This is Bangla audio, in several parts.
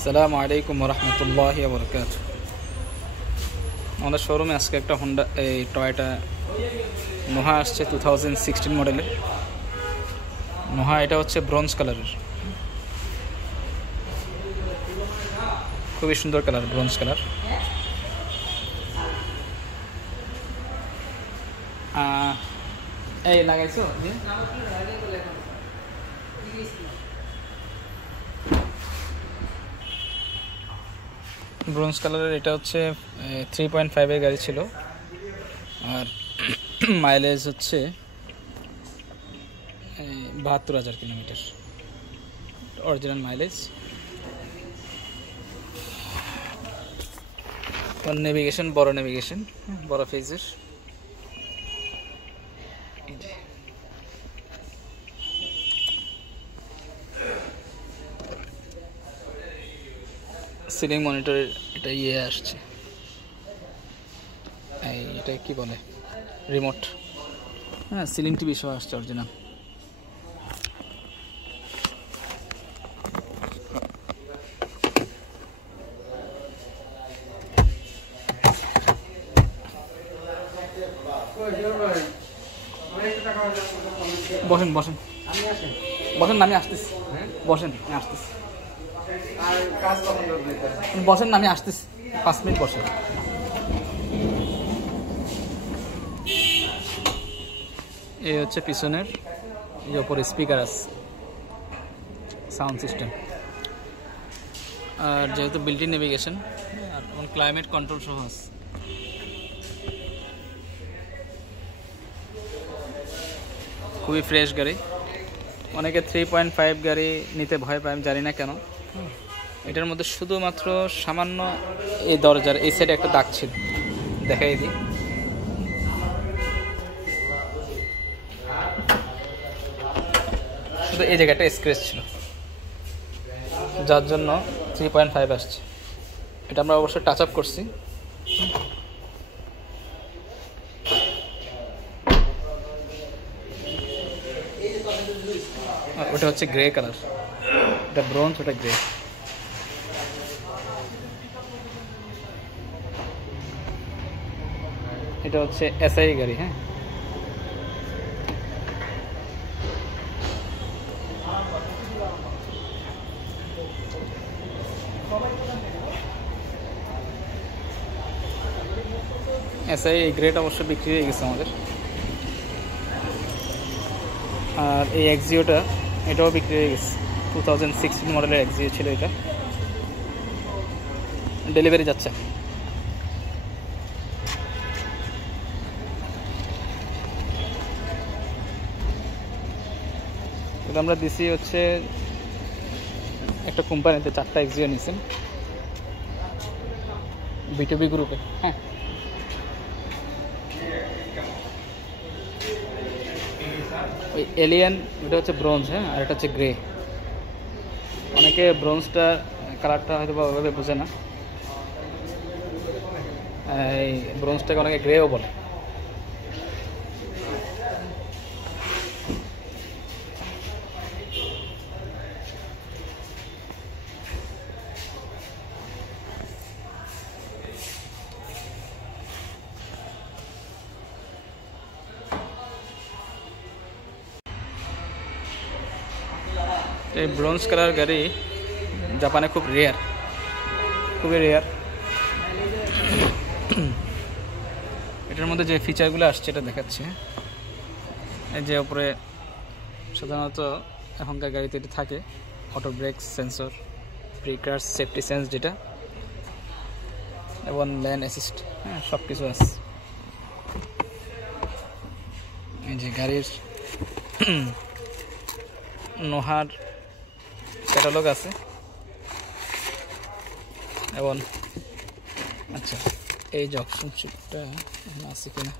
আসসালামু আলাইকুম রহমতুল্লাহি ওয়া বারাকাতুহু। আমাদের শোরুমে আজকে একটা হোন্ডা এই টয়োটা নোহা আসছে 2016 মডেলের নোহা। এটা হচ্ছে ব্রোঞ্জ কালারের, খুবই সুন্দর কালার, ব্রোঞ্জ কালার। এই লাগাইছো ব্রোঞ্জ কালারের। এটা হচ্ছে 3.5 গাড়ি ছিল, আর মাইলেজ হচ্ছে 72,000 কিলোমিটার অরিজিনাল মাইলেজ। নেভিগেশন, বড় নেভিগেশন, বড় ফেজের। সিলিং মনিটরের এটা আসছে, এটা কি বলে, রিমোট। হ্যাঁ, সিলিং টিভি সহ আসছে অরিজিনাল। বসেন বসেন বসেন না, আমি আসতেছি। বসেন, আমি আসতেছি। বসেন না, আমি আসতেছি, 5 মিনিট বসেন। এই হচ্ছে পিছনের, এই ওপরে স্পিকার আছে, সাউন্ড সিস্টেম। আর যেহেতু বিল্ট ইন নেভিগেশন আর ক্লাইমেট কন্ট্রোল সহ আছে। খুবই ফ্রেশ গাড়ি। অনেকে 3.5 গাড়ি নিতে ভয় পায়, আমি জানি না কেন। এটার মধ্যে শুধুমাত্র সামান্য এই দরজার এই সাইডে একটা দাগ ছিল, দেখাই দিই। শুধু এই জায়গাটা স্ক্র্যাচ ছিল, যার জন্য 3.5 আসছে। এটা আমরা অবশ্যই টাচ আপ করছি। ওটা হচ্ছে গ্রে কালার, এটা ব্রোঞ্জ, ওটা গ্রে। এটা হচ্ছে এসআই গাড়ি। হ্যাঁ, এসআই এই গ্রেটা অবশ্য বিক্রি হয়ে গেছে আমাদের। আর এই এক্সিওটা, এটাও বিক্রি হয়ে গেছে। 2016 মডেলের এক্সিও ছিল এটা, ডেলিভারি যাচ্ছে। এটা আমরা দিছি হচ্ছে একটা কোম্পানিতে, 4টা এক্সিও নিয়েছেন B2B গ্রুপে। হ্যাঁ, ওই এলিয়ান, এটা হচ্ছে ব্রোঞ্জ। হ্যাঁ, আর এটা হচ্ছে গ্রে। অনেকে ব্রোঞ্জটা কালারটা হয়তো বা ওইভাবে বোঝে না, এই ব্রোঞ্জটাকে অনেকে গ্রেও বলে। এই ব্রোঞ্জ কালার গাড়ি জাপানে খুব রেয়ার, খুবই রেয়ার। এটার মধ্যে যে ফিচারগুলো আসছে এটা দেখাচ্ছে। এই যে উপরে সাধারণত এখনকার গাড়িতে এটা থাকে, auto brake sensor, precrash, safety sense যেটা, এবং লেন অ্যাসিস্ট। হ্যাঁ, সব কিছু আছে। এই যে গাড়ির নোহার ক্যাটালগ আছে। এবং আচ্ছা, এই যে অপশন শিটটা আছে কিনা,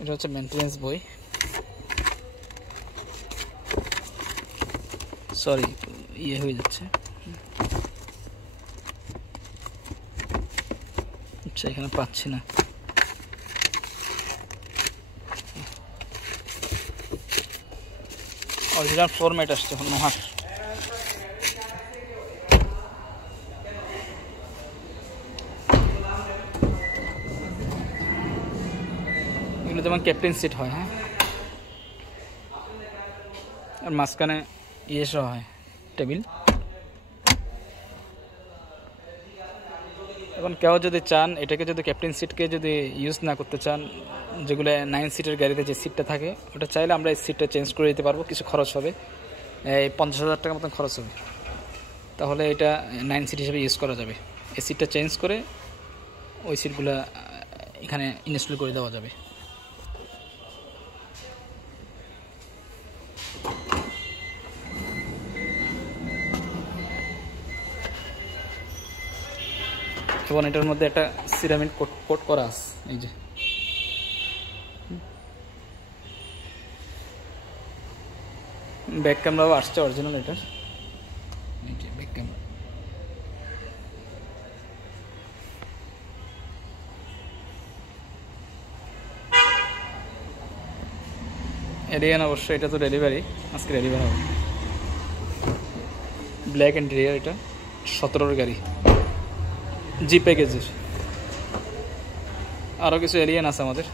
এটা হচ্ছে মেনটেন্যান্স বই। সরি, হয়ে যাচ্ছে। আচ্ছা, এখানে পাচ্ছি না। অরিজিনাল ফরম্যাট আসছে নোহার। যেমন ক্যাপ্টেন সিট হয়, হ্যাঁ, আর মাঝখানে সহ হয় টেবিল। এখন কেউ যদি চান এটাকে, যদি ক্যাপ্টেন সিটকে যদি ইউজ না করতে চান, যেগুলো 9 সিটের গাড়িতে যে সিটটা থাকে, ওটা চাইলে আমরা এই সিটটা চেঞ্জ করে দিতে পারবো। কিছু খরচ হবে, এই 50,000 টাকার মতন খরচ হবে। তাহলে এটা 9 সিট হিসেবে ইউজ করা যাবে। এই সিটটা চেঞ্জ করে ওই সিটগুলো এখানে ইনস্টল করে দেওয়া যাবে। এবং এটার মধ্যে একটা সিরামিক কোট করা আছে, এই যে ব্যাক ক্যামেরাও আসছে অরিজিনাল এটার, এই যে ব্যাক ক্যামেরা। এলিয়ান অবশ্য এটা তো ডেলিভারি, আজকে ডেলিভারি হবে। ব্ল্যাক ইন্টেরিয়র, এটা 17-র গাড়ি, জি প্যাকেজের। আরও কিছু এলিয়ান আছে আমাদের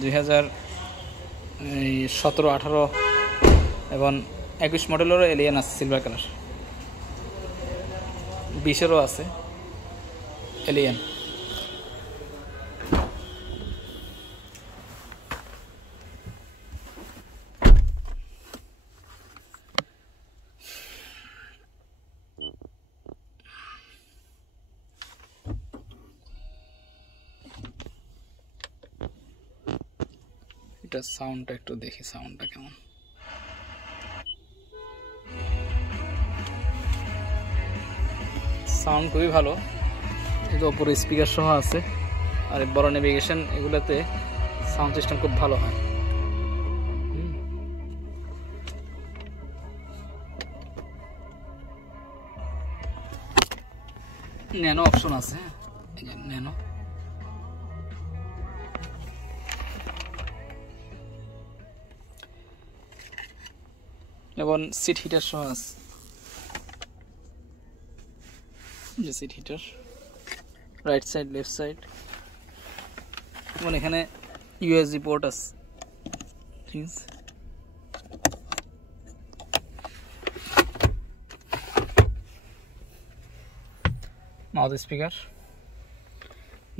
2017, 18 এবং 21 মডেলেরও এলিয়ান আছে, সিলভার কালার। 20-এরও আছে এলিয়ান। এটা সাউন্ডটা একটু দেখি, সাউন্ডটা কেমন। সাউন্ড খুবই ভালো, এটা উপরে স্পিকার সহ আছে। আর বড় নেভিগেশন এগুলোতে সাউন্ড সিস্টেম খুব ভালো হয়। ন্যানো অপশন আছে, ন্যানো। এবং সিট হিটার সহ আছে, যে seat heater right side, left side. এবং এখানে ইউএসবি পোর্ট আছে, ঠিক আছে। মাউথ স্পিকার,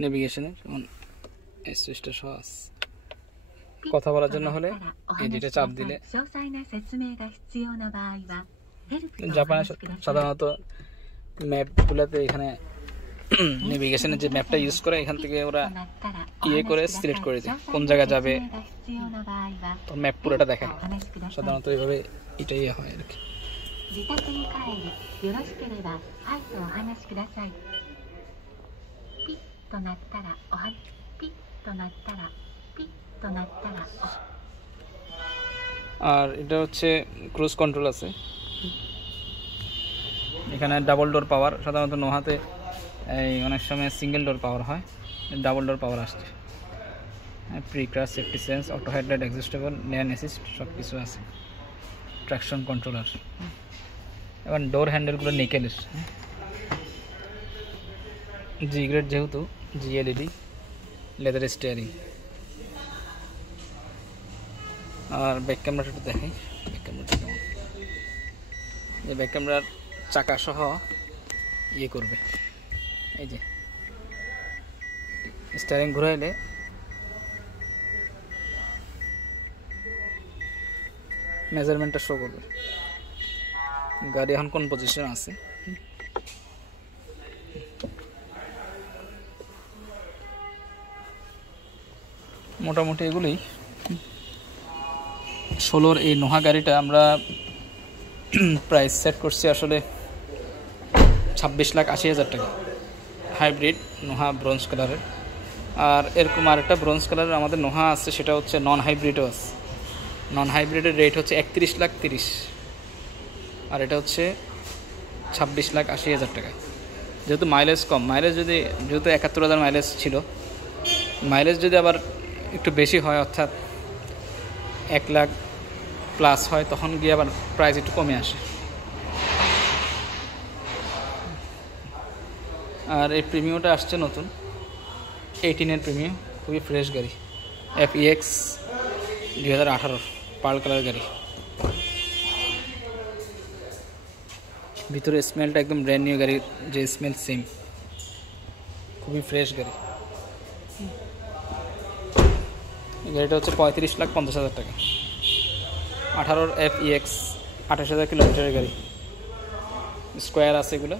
নেভিগেশনের, এবং এই সুইচটা সহ আছে। কথা বলার জন্য হলে এই যেটা চাপ দিলে, জাপানে সাধারণত ম্যাপগুলোতে এখানে নেভিগেশনের যে ম্যাপটা ইউজ করে, এখান থেকে ওরা করে সিলেক্ট করে দেয় কোন জায়গায় যাবে, তো ম্যাপ পুরোটা দেখায়। সাধারণত এইভাবে এটাই হয় আর কি। আর এটা হচ্ছে ক্রুজ কন্ট্রোল আছে, এখানে ডাবল ডোর পাওয়ার। সাধারণত নোহাতে এই অনেক সময় সিঙ্গেল ডোর পাওয়ার হয়, ডাবল ডোর পাওয়ার আসছে। Pre crash, safety sense, auto headlight, adjustable, lane assist সব কিছু আছে। ট্র্যাকশন কন্ট্রোলার, এবং ডোর হ্যান্ডেলগুলো নিকেলের, জি গ্রেড যেহেতু, জিএলইডি, লেদার স্টিয়ারিং। আর ব্যাক ক্যামেরাটা দেখাই, ব্যাক ক্যামেরাটা কেমন। এই ব্যাক ক্যামেরার চাকা সহ করবে, এই যে স্টিয়ারিং ঘুরাইলে মেজারমেন্টটা শো করবে গাড়ি এখন কোন পজিশন আছে। মোটামুটি এগুলোই। 16-র এই নোহা গাড়িটা আমরা প্রাইস সেট করছি আসলে 26,80,000 টাকা, হাইব্রিড নোহা ব্রোঞ্জ কালারের। আর এরকম আরেকটা ব্রোঞ্জ কালারের আমাদের নোহা আছে, সেটা হচ্ছে নন হাইব্রিডও আছে। নন হাইব্রিডের রেট হচ্ছে 31,30,000, আর এটা হচ্ছে 26,80,000 টাকা। যেহেতু মাইলেজ কম, মাইলেজ যেহেতু 71,000 মাইলেজ ছিল, মাইলেজ যদি আবার একটু বেশি হয়, অর্থাৎ 1 লাখ প্লাস হয়, তখন গিয়ে আবার প্রাইস একটু কমে আসে। আর এই প্রিমিয়ামটা আসছে নতুন 18-এর প্রিমিয়াম, খুবই ফ্রেশ গাড়ি। FEX 2018 পার্ল কালার গাড়ি। ভিতরে স্মেলটা একদম ব্র্যান্ড নিউ গাড়ির যে স্মেল সেম, খুবই ফ্রেশ গাড়ি। এই গাড়িটা হচ্ছে 35,50,000 টাকা। 18 FEX 28,000 কিলোমিটারের গাড়ি। স্কোয়ার আছে এগুলো,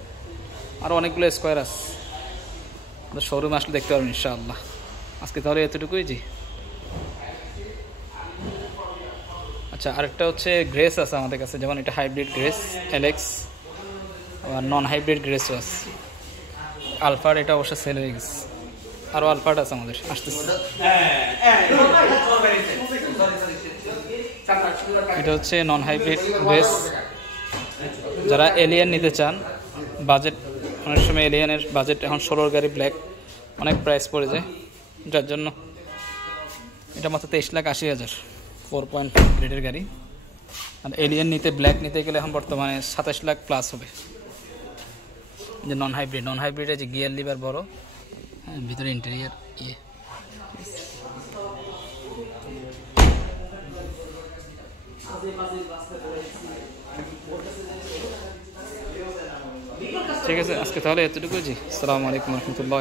আরও অনেকগুলো স্কোয়ার আছে, শোরুমে আসলে দেখতে পারবেন ইনশাআল্লাহ। আজকে তাহলে এতটুকুই। জি আচ্ছা, আরেকটা হচ্ছে গ্রেস আছে আমাদের কাছে, যেমন এটা হাইব্রিড গ্রেস LX, আর নন হাইব্রিড গ্রেসও আছে। আলফার এটা অবশ্য সেল হয়ে গেছে, আরও আলফার্ড আছে আমাদের আসতেছে। এটা হচ্ছে নন হাইব্রিড গ্রেস। যারা এলিয়ান নিতে চান, বাজেট অনেক সময় এলিয়ানের বাজেট এখন 16 গাড়ি ব্ল্যাক অনেক প্রাইস পড়ে যায়, যার জন্য এটা মাত্র 23,80,000 4.5 গ্রেডের গাড়ি। আর এলিয়ান নিতে, ব্ল্যাক নিতে গেলে এখন বর্তমানে 27 লাখ প্লাস হবে। যে নন হাইব্রিডে যে গিয়ার লিভার বড়, ভিতরে ইন্টেরিয়ার ঠিক আছে। আজকে তাহলে এতটুকু। জি, আসসালামু আলাইকুম রহমতুল্লাহ।